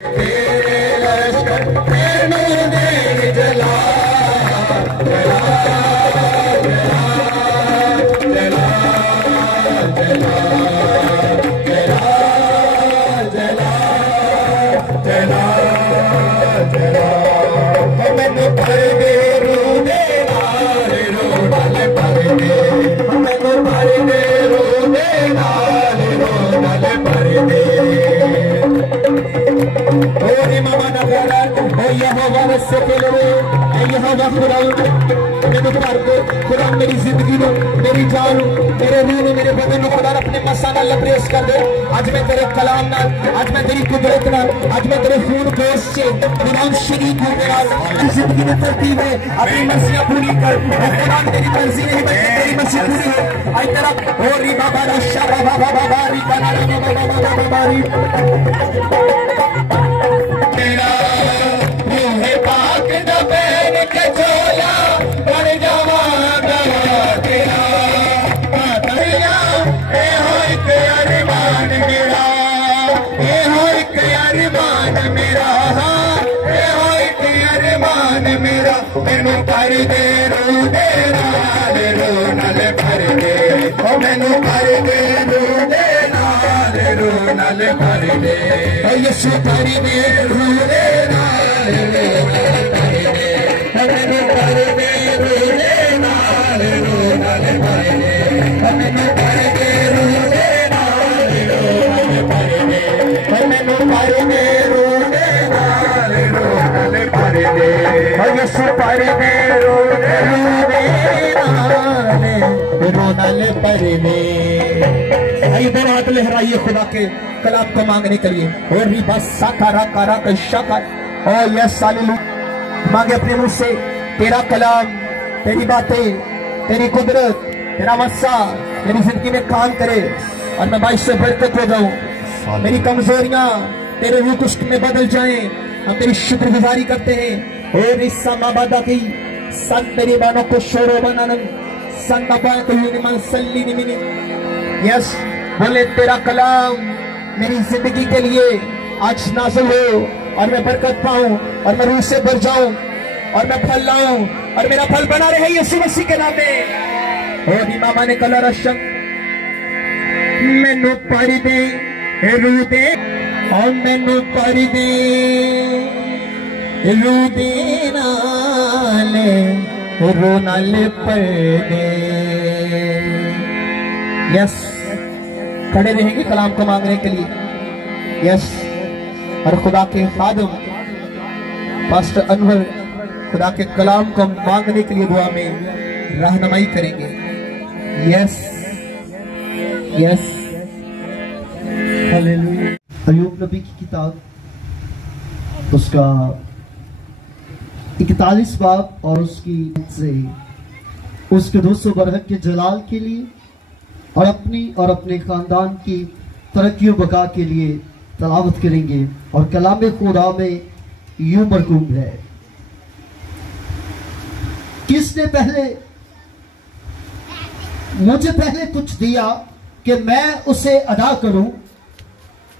तेरे लश्कर तेरे देख जला जला जला जला जला जला जला जला मैंने भर दे रू दे नारे रो डाले भर दे मैंने भर दे रू दे नारे रो डाले भर दे मामा नगरा ओ यहोवा से खेलो यहोवा खुदा मेरी जिंदगी नो मेरी जान मेरे रूह नो मेरे बदन नो खुदा अपने मसाना लप्रेस कर दे। आज मैं तेरे कलाम नाल आज मैं तेरी कुदरत नाल आज मैं तेरे खून गोश से गुलाम शरीक होने नाल जिंदगी में तरतीब है अपनी मर्जियां पूरी कर खुदा तेरी मर्जी नहीं बल्कि तेरी मर्जी पूरी है। आई तेरा ओ री बाबा रशा बाबा बाबा री बना बाबा बाबा री तेरा रूह पाक दा पहन के चोला कर जावांगा तेरा तातैया ए हो एक अरमान मेरा ए हो एक अरमान मेरा ए हो एक अरमान मेरा मैनू कर दे रू दे नाल रू नाल भर दे ओ मैनू कर दे रू दे नाल रू नाल भर दे ओ यीशु कर दे रू दे नाल रू नाल भर दे मैनू कर दे रू दे नाल रू नाल भर दे मैनू कर दे रू दे नाल रू नाल भर दे मैनू कर दे रू दे नाल रू नाल भर दे ओ यीशु कर दे रू दे नाल रू नाल भर दे। आइए दोनों हाथ लहराइए खुदा के कलाम को मांगने के लिए और भी बस साकारा कारा कशाकर ओ यस हालेलुया मांगे अपने मुंह से तेरा कलाम तेरी बातें तेरी कुदरत तेरा मस्सा मेरी जिंदगी में काम करे और मैं बाइश से बरकत हो जाऊं। मेरी कमजोरियां तेरे रूह कुश्त में बदल जाएं। हम तेरी शुक्रगुजारी करते हैं और इस समाबादा की सन तेरी बानों को शोरो बनानन सन बाबा को यूनिमन सल्ली निमिनी यस बोले तेरा कलाम मेरी जिंदगी के लिए आज नाज़िल हो और मैं बरकत पाऊं और मैं रूह से भर जाऊं और मैं फल लाऊं और मेरा फल बना रहे यीशु मसीह के नाम में। ओ मामा ने कलर रशम मैनू पर दे रू दे और मैनू पर दे रू दे नाल रू नाल पर दे। यस खड़े रहेंगे कलाम को मांगने के लिए यस और खुदा के खादिम पास्टर अनवर खुदा के कलाम को मांगने के लिए दुआ में रहनुमाई करेंगे। Yes yes hallelujah. अय्यूब नबी की किताब उसका 41 बाब और उसकी से उसके 200 बरहक के जलाल के लिए और अपनी और अपने खानदान की तरक्की बका के लिए तलावत करेंगे और कलाम खुदा में यूं मरकूम है। किसने पहले मुझे पहले कुछ दिया कि मैं उसे अदा करूं,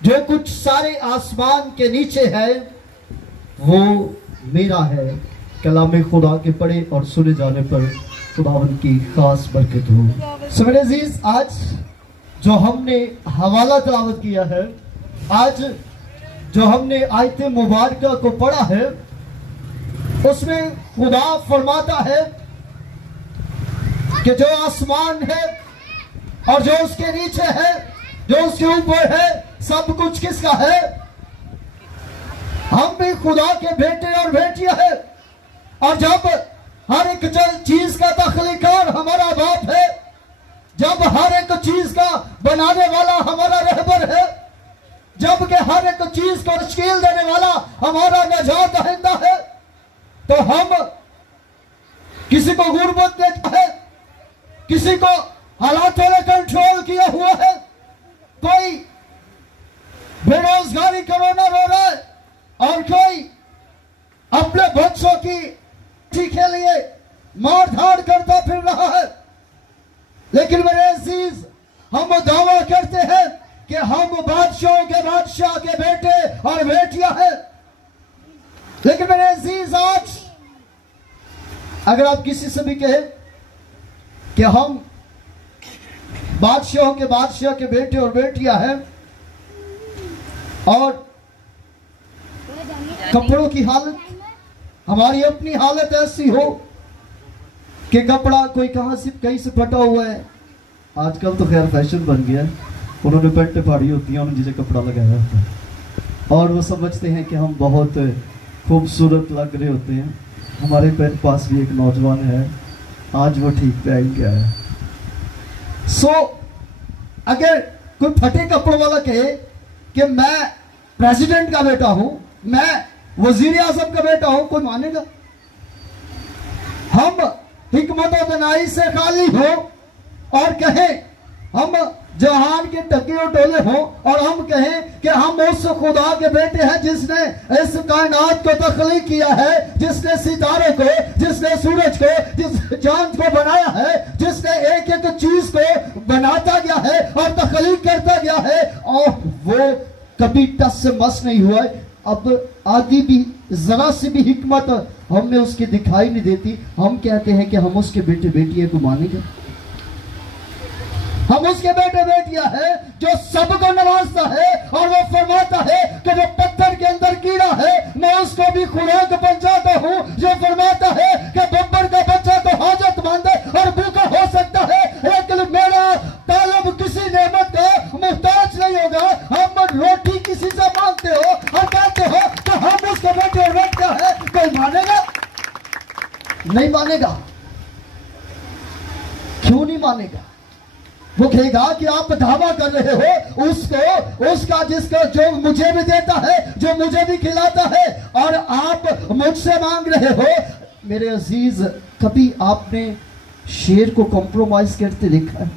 जो कुछ सारे आसमान के नीचे है वो मेरा है। कलाम खुदा के पढ़े और सुने जाने पर खुदावन की खास बरकत हो। सुबह अजीज आज जो हमने हवाला तलावत किया है, आज जो हमने आयत मुबारका को पढ़ा है, उसमें खुदा फरमाता है कि जो आसमान है और जो उसके नीचे है जो उसके ऊपर है सब कुछ किसका है? हम भी खुदा के बेटे और बेटियां हैं। और जब हर एक चीज का तख्लीकार हमारा बाप है, जब हर एक चीज का बनाने वाला हमारा रहबर है, जबकि हर एक चीज को तश्कील देने वाला हमारा नजात दहिंदा है, तो हम किसी को गुर्बत देता है, किसी को हालातों ने कंट्रोल किया हुआ है, कोई बेरोजगारी कोरोना रो रहा है और कोई अपने बच्चों की के लिए मार धाड़ करता फिर रहा है। लेकिन मेरे अजीज हम दावा करते हैं कि हम बादशाह बादशाहों के बादशाह के बेटे और बेटियां हैं। लेकिन मेरे अजीज, आज अगर आप किसी से भी कहें कि हम बादशाहों के बादशाह के बेटे और बेटियां हैं, और कपड़ों की हालत, हमारी अपनी हालत ऐसी हो कि कपड़ा कोई कहीं से फटा हुआ है। आजकल तो खैर फैशन बन गया है, उन्होंने पेंट फाड़ी होती है, उन्होंने जिसे कपड़ा लगाया होता है और वो समझते हैं कि हम बहुत खूबसूरत लग रहे होते हैं। हमारे पास भी एक नौजवान है, आज वो ठीक पहन के आया। अगर कोई फटे कपड़ों वाला कहे कि मैं प्रेसिडेंट का बेटा हूं, मैं वजीर आजम का बेटा हूं, कोई मानेगा? हम हिकमत और दनाई से खाली हो और कहें हम जहान के टके और टोले हो, और हम कहें कि हम उस खुदा के बेटे हैं जिसने इस कायनात को तख्लीक किया है, जिसने सितारे को, जिसने सूरज को, जिस चांद को बनाया है, जिसने एक एक चीज को बनाता गया है और तख्लीक करता गया है, और वो कभी टस से मस नहीं हुआ है। अब आदि भी जरा सी भी हिकमत हमें उसकी दिखाई नहीं देती। हम कहते हैं कि हम उसके बेटे बेटियां को मानेंगे। हम उसके बेटे बेटियां हैं जो सबको नवाजता है, और वो फरमाता है कि जो पत्थर के अंदर कीड़ा है मैं उसको भी खुराक पहुंचाता हूं, जो फरमाता है कि बब्बर का बच्चा तो हाजतमंद और भूखा हो सकता है, लेकिन मेरा तालब किसी नेमत का मुहताज नहीं होगा। हम रोटी किसी से मांगते हो और कहते हो तो हम उसके बेटे और बेटियां हैं, कोई मानेगा? नहीं मानेगा। क्यों नहीं मानेगा? वो कहेगा कि आप दावा कर रहे हो उसको, उसका जिसका जो मुझे भी देता है, जो मुझे भी खिलाता है, और आप मुझसे मांग रहे हो। मेरे अजीज, कभी आपने शेर को कॉम्प्रोमाइज करते देखा है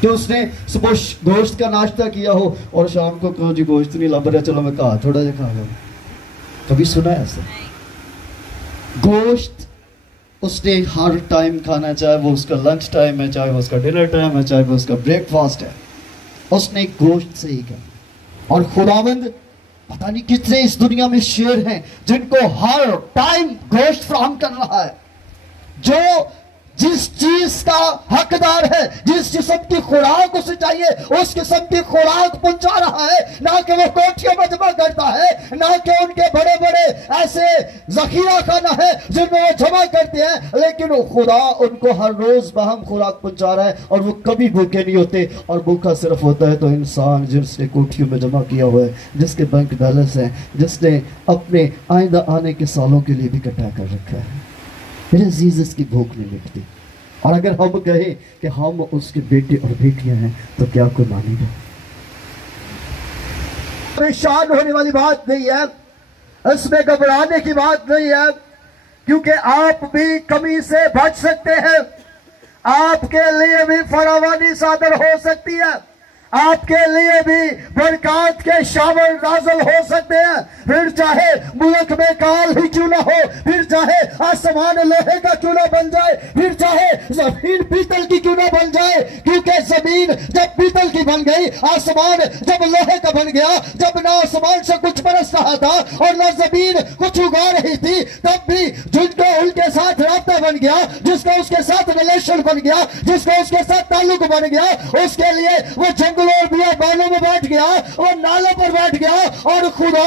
कि उसने सुबह गोश्त का नाश्ता किया हो और शाम को कहो जी गोश्त नहीं लग रहा, चलो मैं कहा थोड़ा सा खा लो? कभी सुना है ऐसा? गोश्त उसने हर टाइम खाना, चाहे वो उसका लंच टाइम है, चाहे वो उसका डिनर टाइम है, चाहे वो उसका ब्रेकफास्ट है, उसने गोश्त से ही खाया। और खुदावंद पता नहीं कितने इस दुनिया में शेर हैं जिनको हर टाइम गोश्त फराहम कर रहा है, जो जिस चीज का हकदार है, जिस किस्म की खुराक उसे चाहिए उस किस्म की खुराक पहुंचा रहा है। ना कि वो कोठियों में जमा करता है, ना कि उनके बड़े बड़े ऐसे जखीरा खाना है जिनमें वो जमा करते हैं, लेकिन वो खुदा उनको हर रोज बहम खुराक पहुंचा रहा है और वो कभी भूखे नहीं होते। और भूखा सिर्फ होता है तो इंसान जिसने कोठियों में जमा किया हुआ है, जिसके बैंक बैलेंस है, जिसने अपने आइंदा आने के सालों के लिए भी इकट्ठा कर रखा है। मेरे अजीज, इसकी भूख नहीं मिटती। और अगर हम कहें कि हम उसके बेटे और बेटियां हैं तो क्या कोई मानेगा? परेशान होने वाली बात नहीं है, इसमें घबराने की बात नहीं है, क्योंकि आप भी कमी से बच सकते हैं। आपके लिए भी फरावानी सादर हो सकती है, आपके लिए भी बरकत के शावर नाज़िल हो सकते हैं। फिर चाहे मुल्क में काल ही क्यों ना हो, फिर चाहे आसमान लोहे का क्यों ना बन जाए, फिर चाहे जमीन पीतल की क्यों ना बन जाए, क्योंकि जमीन जब पीतल की बन गई, आसमान जब लोहे का बन गया, जब ना आसमान से कुछ बरस रहा था और ना जमीन कुछ उगा रही थी, तब भी जिनको उनके साथ रास्ता बन गया, जिसका उसके साथ रिलेशन बन गया, जिसका उसके साथ ताल्लुक बन गया, उसके लिए वो जंगल और बियाबानों में बैठ गया, वो नालों पर बैठ गया, और खुदा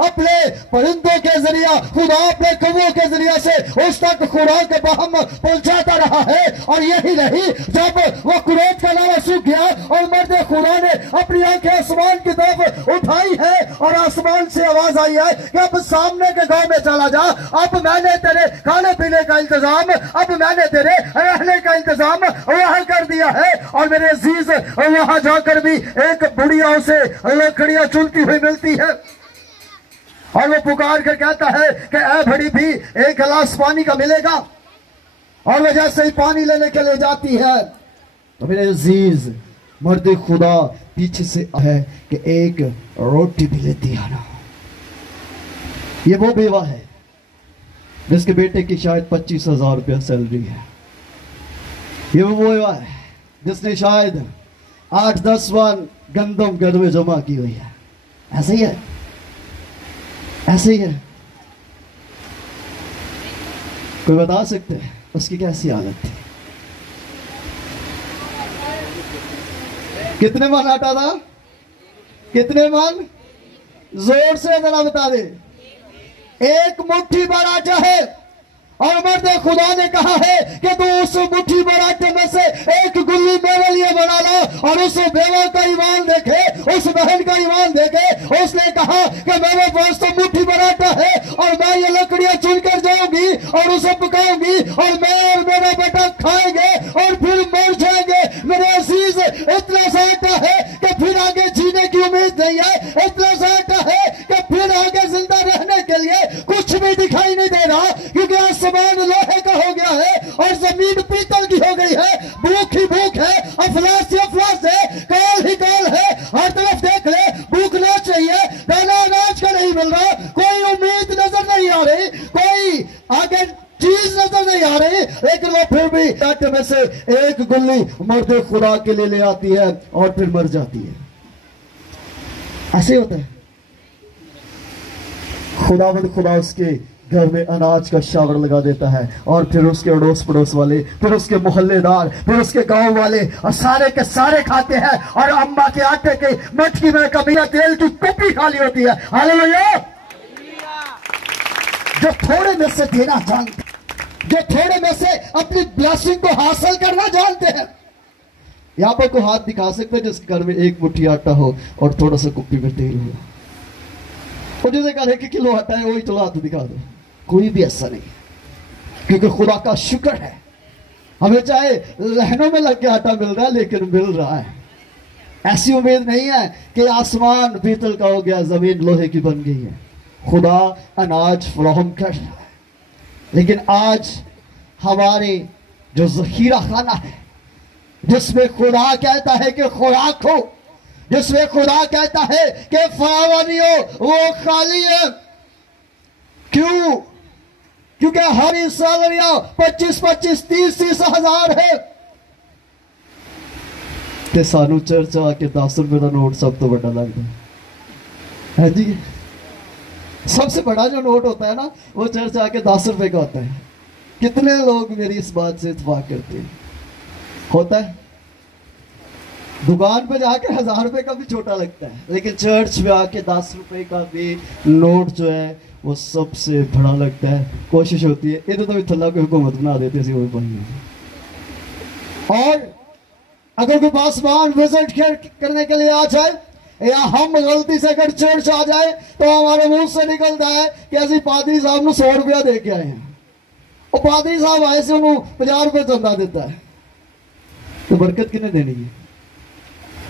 अपने परिंदों के जरिए, खुदा अपने कौवों के जरिए से उस तक खुदा के बहम पहुंचाता रहा है। और यही नहीं, जब वो कुरैश का लावा सूख गया और मर्द खुदा ने अपनी आंखें आसमान की तरफ उठाई है और आसमान से आवाज आई है कि अब सामने के गांव में चला जा, अब मैंने तेरे खाने पीने का इंतजाम, अब मैंने तेरे रहने का इंतजाम वहां कर दिया है। और मेरे अजीज, वहां जाकर भी एक बुढ़िया उसे लकड़ियां चुनती हुई मिलती है और वो पुकार कर कहता है कि ऐ बड़ी भी एक गिलास पानी का मिलेगा, और वह जैसे ही पानी लेने के लिए जाती है तो मेरे अजीज, मर्द खुदा पीछे से है कि एक रोटी भी लेती आना। ये वो बेवा है जिसके बेटे की शायद 25,000 रुपया सैलरी है। ये वो बेवा है जिसने शायद 8-10 मन गंदम घर में जमा की हुई है। ऐसे ही है, ऐसे ही है। कोई बता सकते हैं उसकी कैसी हालत थी? कितने मन आटा था? कितने मन? जोर से जरा बता दे। एक मुट्ठी भर आटा है और मर्द खुदा ने कहा है कि तू उस मुट्ठी भर आटे में से एक गुल्ली मेरे लिए बना ला। और उस बेवा का ईमान देखे, उस बहन का ईमान देखे, उसने कहा कि मेरे पास तो मुट्ठी भर आटा है और मैं ये लकड़ियां चुनकर जाऊंगी और उसे पकाऊंगी और मैं और मेरा बेटा खाएंगे और फिर मर जाएंगे। मेरे अजीज, इतना सा आटा है कि फिर आगे जीने की उम्मीद नहीं है। इतना सा आटा है कि फिर आगे जिंदा रहने के लिए कुछ भी दिखाई नहीं दे रहा, क्योंकि आसमान लोहे का हो गया है और जमीन पीतल की हो गई है। भूख ही भूख है, अफलास ही अफलास है, काल ही काल है। हर तरफ देख ले, भूखना चाहिए, दाना अनाज का नहीं मिल रहा, कोई उम्मीद नजर नहीं आ रही, कोई आगे चीज नजर नहीं आ रही। लेकिन वो फिर भी आटे में से एक गुल्ली मर्द खुदा के लिए ले आती है और फिर मर जाती है। ऐसे होता है। खुदावंद खुदा उसके घर में अनाज का शावर लगा देता है और फिर उसके अड़ोस पड़ोस वाले, फिर उसके मोहल्लेदार, फिर उसके गांव वाले और सारे के सारे खाते हैं। और अम्मा के आटे के मटकी में कभी तेल की कुप्पी खाली होती है। हालेलुया। जो थोड़े में से देना जानते, जो थोड़े में से अपनी ब्लेसिंग को हासिल करना जानते हैं, यहां पर को हाथ दिखा सकते हैं जिसके घर में एक मुट्ठी आटा हो और थोड़ा सा कुप्पी में तेल हो। और जिसे कहा कि किलो आटा है वही चलो हाथ दिखा दो। कोई भी ऐसा नहीं है, क्योंकि खुदा का शुक्र है हमें चाहे लहनों में लग के आटा मिल रहा है लेकिन मिल रहा है। ऐसी उम्मीद नहीं है कि आसमान पीतल का हो गया, जमीन लोहे की बन गई है। खुदा अनाज फराहम कर रहा है। लेकिन आज हमारे जो जखीरा खाना है, जिसमें खुदा कहता है कि खुराक हो, जिसमें खुदा कहता है कि फरावानी हो, वो खाली है। क्यों? क्योंकि हर सैलरियां 25-25, 30-30 हजार है। ते सानू चर्च आके 10 रुपए का नोट सब तो बड़ा लगता है जी। सबसे बड़ा जो नोट होता है ना, वो चर्च आके 10 रुपए का होता है। कितने लोग मेरी इस बात से इत्तेफाक करते हैं? होता है। दुकान पे जाके 1000 रुपए का भी छोटा लगता है, लेकिन चर्च में आके 10 रुपए का भी नोट जो है वो सबसे बड़ा लगता है। कोशिश होती है ये तो थल्ला कोई हुकूमत बना देते हैं वो बनने। और अगर कोई पासवान विजिट करने के लिए आ जाए या हम गलती से अगर चर्च आ जाए तो हमारे मुंह से निकलता है कि ऐसे पादरी साहब ने 100 रुपया दे के आए हैं और पादरी साहब आए से उन्होंने 50 रुपये चंदा देता है। तो बरकत किन्हें देनी है?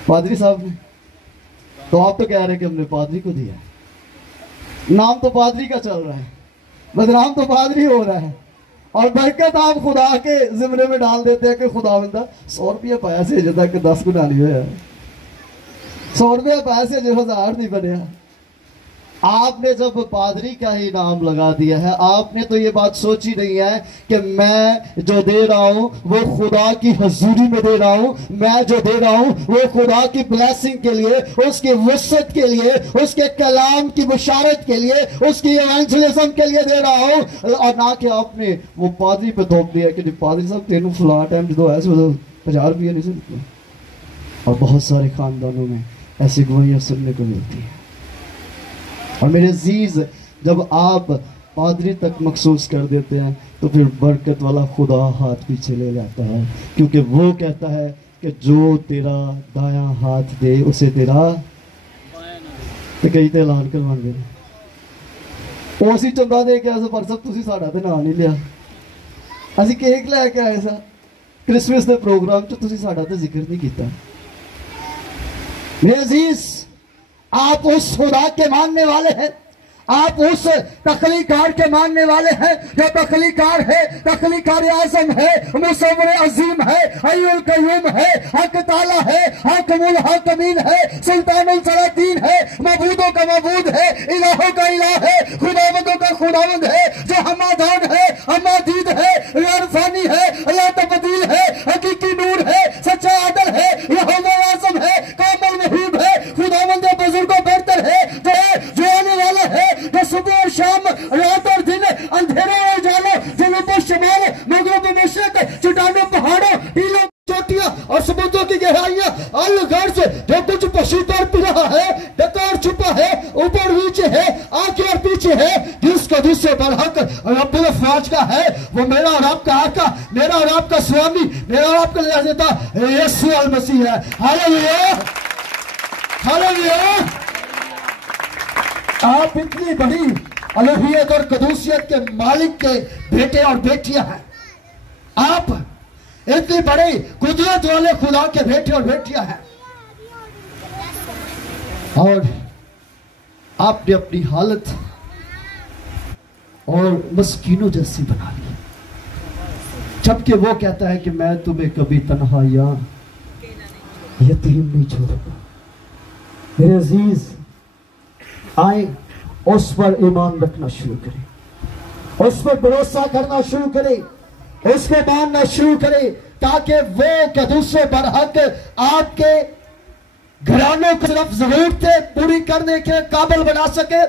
पादरी साहब ने। तो आप तो कह रहे हैं कि हमने पादरी को दिया। नाम तो पादरी का चल रहा है, बदनाम तो पादरी हो रहा है, और बरकत आप खुदा के जिम्मे में डाल देते हैं कि खुदा बंदा 100 रुपया पाया से जो तक 10 गुना नहीं हुआ, 100 रुपया पाया से जो 1000 नहीं बनया। आपने जब पादरी का ही नाम लगा दिया है, आपने तो ये बात सोची नहीं है कि मैं जो दे रहा हूं वो खुदा की हजूरी में दे रहा हूं। मैं जो दे रहा हूं वो खुदा की ब्लेसिंग के लिए, उसकी वसत के लिए, उसके कलाम की बुशारत के लिए, उसकी इवेंजलिज्म के लिए दे रहा हूं। और ना कि आपने वो पादरी पे थोप दिया कि पादरी साहब तेन फला टाइम जो है 50 रुपये नहीं सुनते। और बहुत सारे खानदानों में ऐसी गवाहियां सुनने को मिलती है। और मेरे अजीज, जब आप पादरी तक मखसूस कर देते हैं तो फिर बरकत वाला खुदा हाथ पीछे ले जाता है, क्योंकि वो कहता है कि जो तेरा दायां हाथ दे उसे तेरा तो कई तो ऐलान करवा दे। वो असी चंदा दे के पर सब तुसी साडा ते नाम नहीं लिया, असी केक लैके आए सा क्रिसमस के प्रोग्राम च, तुसी साडा ते जिक्र नहीं किया। मेरे अजीज, आप उस खुदा के मानने वाले हैं, आप उस तख्लीकार के मानने वाले हैं जो तख्लीकार है, तख्लीकार आज़म है, मुसव्विर अजीम है, हय्युल क़य्यूम है, हक ताला है, हाकिमुल हाकिमीन है, सुल्तानुल सलातीन है, मबूदों का मबूद है, इलाहों का इलाह है, खुदावंदों का खुदावंद है, जो हमादान है, हमादीद है, लारफानी है, ला तब्दील है, हकीकी नूर है, सच्चा आदल है, यहोवा आज़म सुबह और शाम, रात और दिन, अंधेरे और उजाले, जलों पर शमाल, मगरों पर मशरिक, चट्टानों, पहाड़ों, टीलों, चोटियां और समुद्रों की गहराइयां, अलगर्ज जो कुछ पशु तौर पी रहा है, डकार छुपा है, ऊपर नीचे है, आगे और पीछे है, जिसका जिससे बरहक रब्बुल अफवाज का है, वो मेरा और आपका आका, मेरा और आपका स्वामी, मेरा और आपका नेता यीशु अल मसीह है। Hallelujah, hallelujah. आप इतनी बड़ी अलूहियत और कदूसियत के मालिक के बेटे और बेटियां हैं। आप इतनी बड़ी कुदरत वाले खुदा के बेटे और बेटियां हैं, और आपने अपनी हालत और मस्कीनों जैसी बना ली, जबकि वो कहता है कि मैं तुम्हें कभी तन्हा या यतीम नहीं छोड़ूंगा। मेरे अजीज, आए उस पर ईमान रखना शुरू करें, उस पर भरोसा करना शुरू करें, उसको मानना शुरू करें, ताकि वो कदूसे बरहक आपके घरानों को सिर्फ जरूरतें पूरी करने के काबिल बना सके,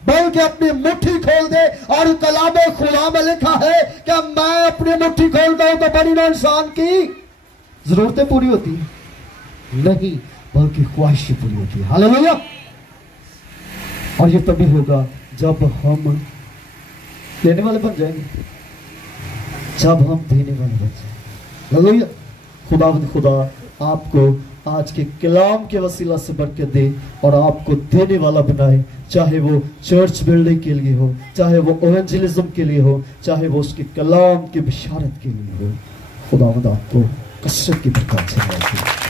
बल्कि अपनी मुट्ठी खोल दे। और कलामे खुदा में लिखा है कि मैं अपनी मुट्ठी खोलता हूं तो बड़ी ना इंसान की जरूरतें पूरी होती है, नहीं बल्कि ख्वाहिशें पूरी होती है। हालेलुया। और ये तभी होगा जब हम देने वाले बन जाएंगे, जब हम देने वाले बन जाएंगे। हालेलुया। खुदा आपको आज के कलाम के वसीला से बरकत दे और आपको देने वाला बनाए, चाहे वो चर्च बिल्डिंग के लिए हो, चाहे वो इवेंजलिज्म के लिए हो, चाहे वो उसके कलाम की बिशारत के लिए हो। खुदावंद आपको कसरत की बरकत से